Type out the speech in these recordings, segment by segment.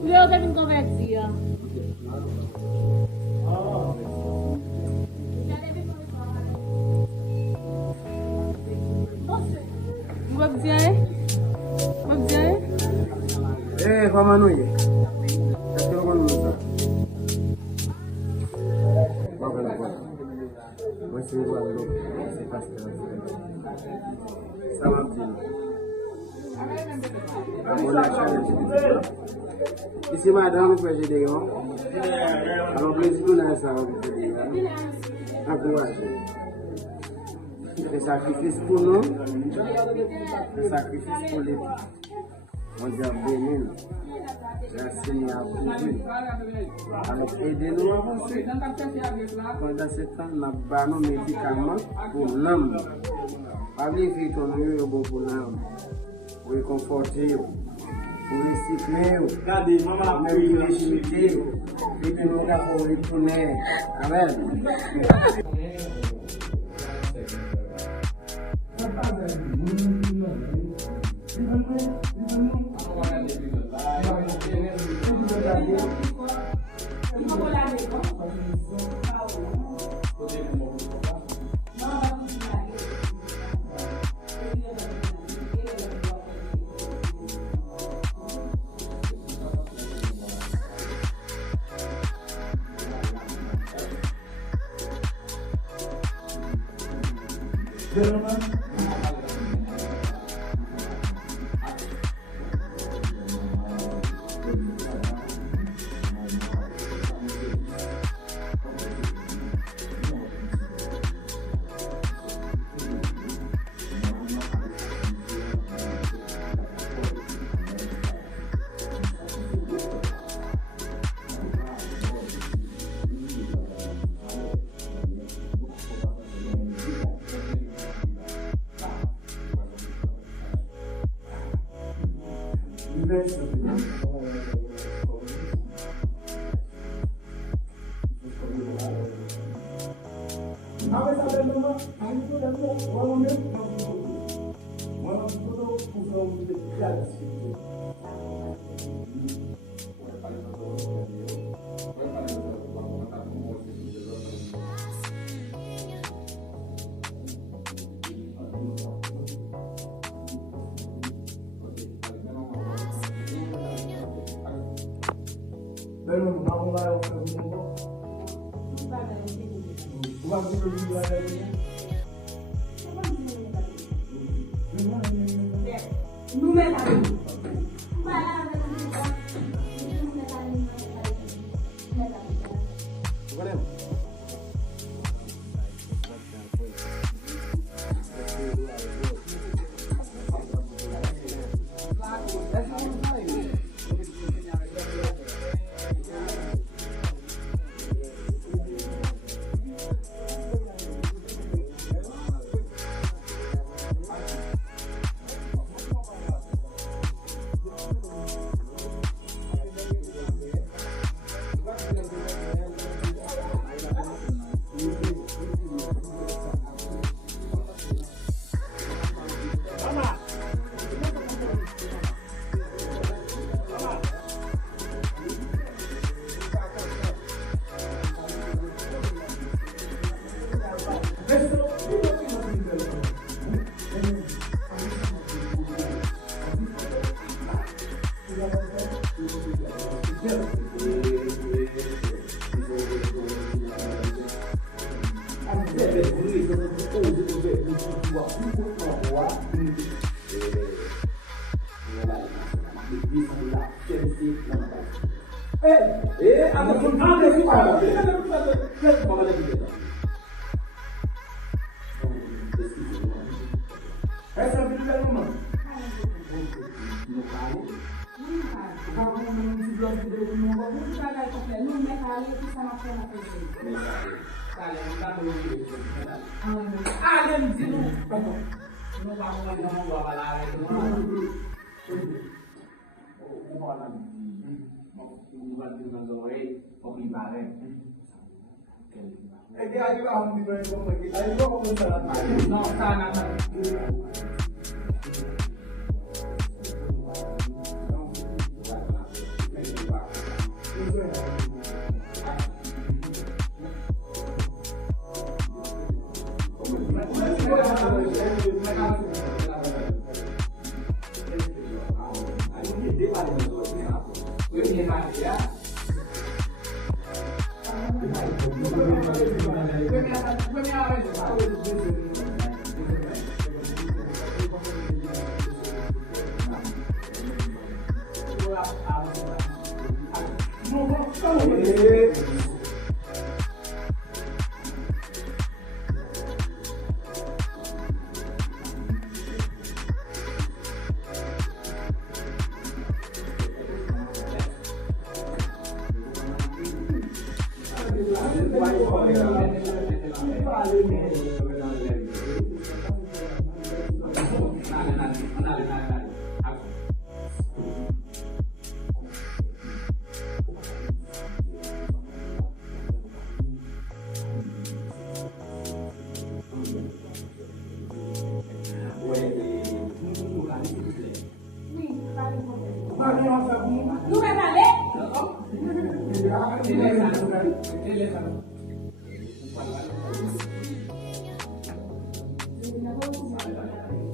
Beliau kan konveksi ya. Magziay? Magziay? Famano ye. Est-ce que vous nous ça? Moi c'est voir l'eau, c'est parce que ça va bien. Ici madame peut j'ai des gars. Alors plaisir tout là ça va bien. Encourager. Le sacrifice pour nous, le sacrifice pour les on dit à bénir, merci à vous. Alors aidez-nous à avancer. Pendant ce temps, nous avons nos médicaments pour l'âme. Allez vite, on a eu bon pour l'âme. Pour réconforter, pour recycler, même pour l'échimiter, et que nous avons retourné. Amen. No, sana.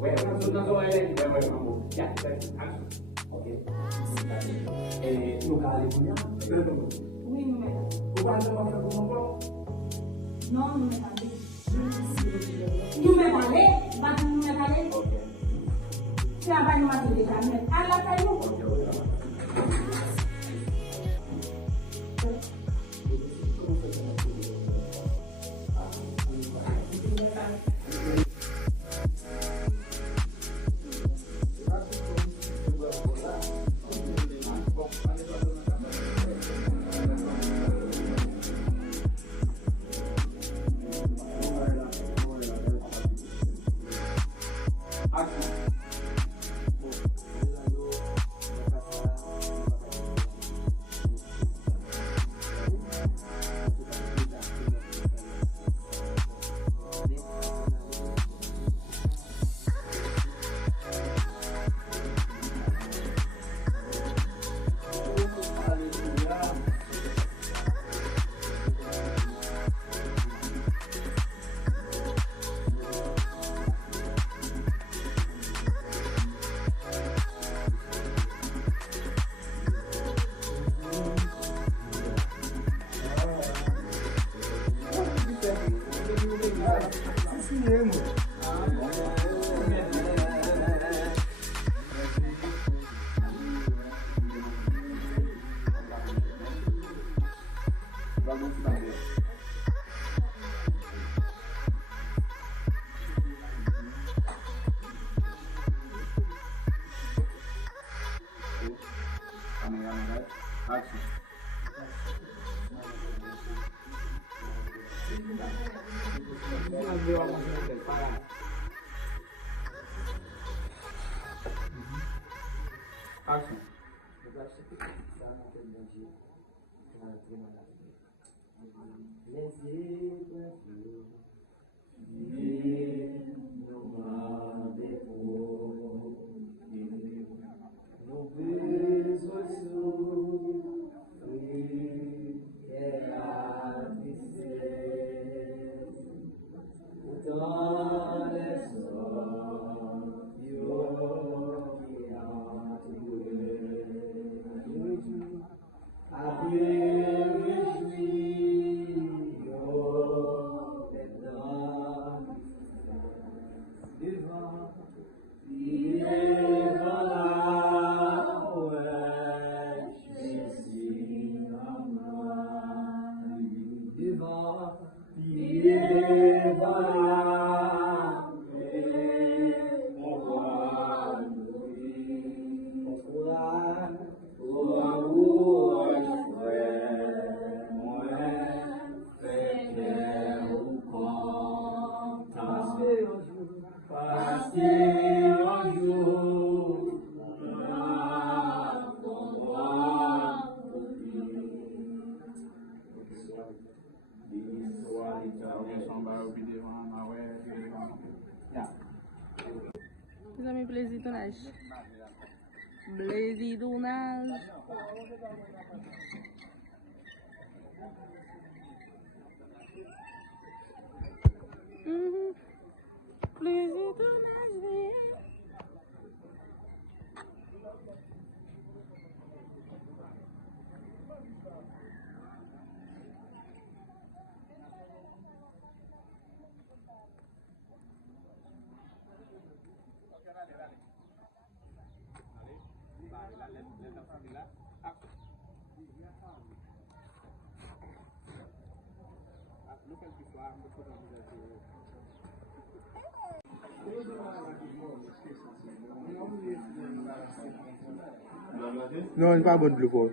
Oui, nous mettons. Non, nous mettons. Nous mettons. Nous mettons. C'est un bain de déjà. À la caillou. Action. Mes amis, plaisir tournage. Plaisir tournage. Plaisir tournage. Non, c'est pas bon de le voir.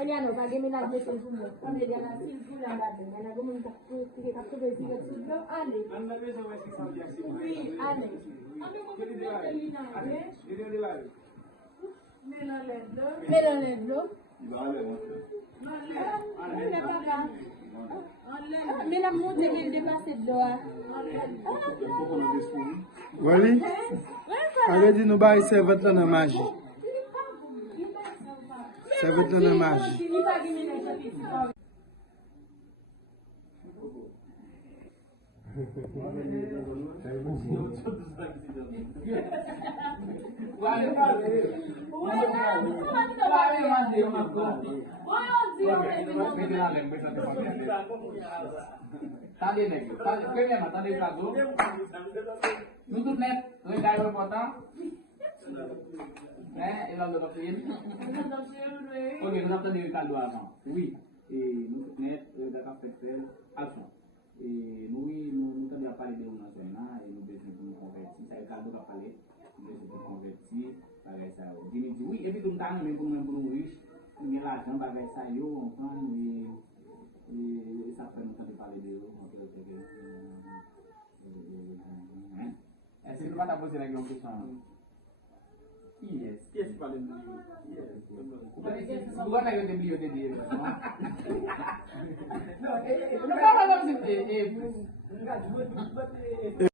Eliano, pa gen menaj de sen pou mwen. Kame Eliano, sil pou la baden. Eliano, gomen tak pou tike tak tobe si vet sil pou. Ale. Oui, ale. Ale, mwen mwen mwen Elina. Melo ledlo. Men ap monte men deplase do a. Wali? Ave di nou bayi servet lan nan maji. Servet lan nan maji. Tadi nih, kayaknya mah tadi kagu. Nutup net, tuh dari berpotong. Ilang dapatin. Oke, kenapa tadi kagu apa? Wih, nutup net, udah kapten, alfa. Nui nunca me apareceu na cena, no beijo com conversi, sai kagu kapale, beijo com conversi, para essa. Gini, wih, ebi tuntang mesmo com Luiz, milagre para essa eu, e sampai nunca me falei dele, é sempre para você lagi untuk sana. Yes, yes paling. Yes. Bukan lagi dia beli dia. No, enggak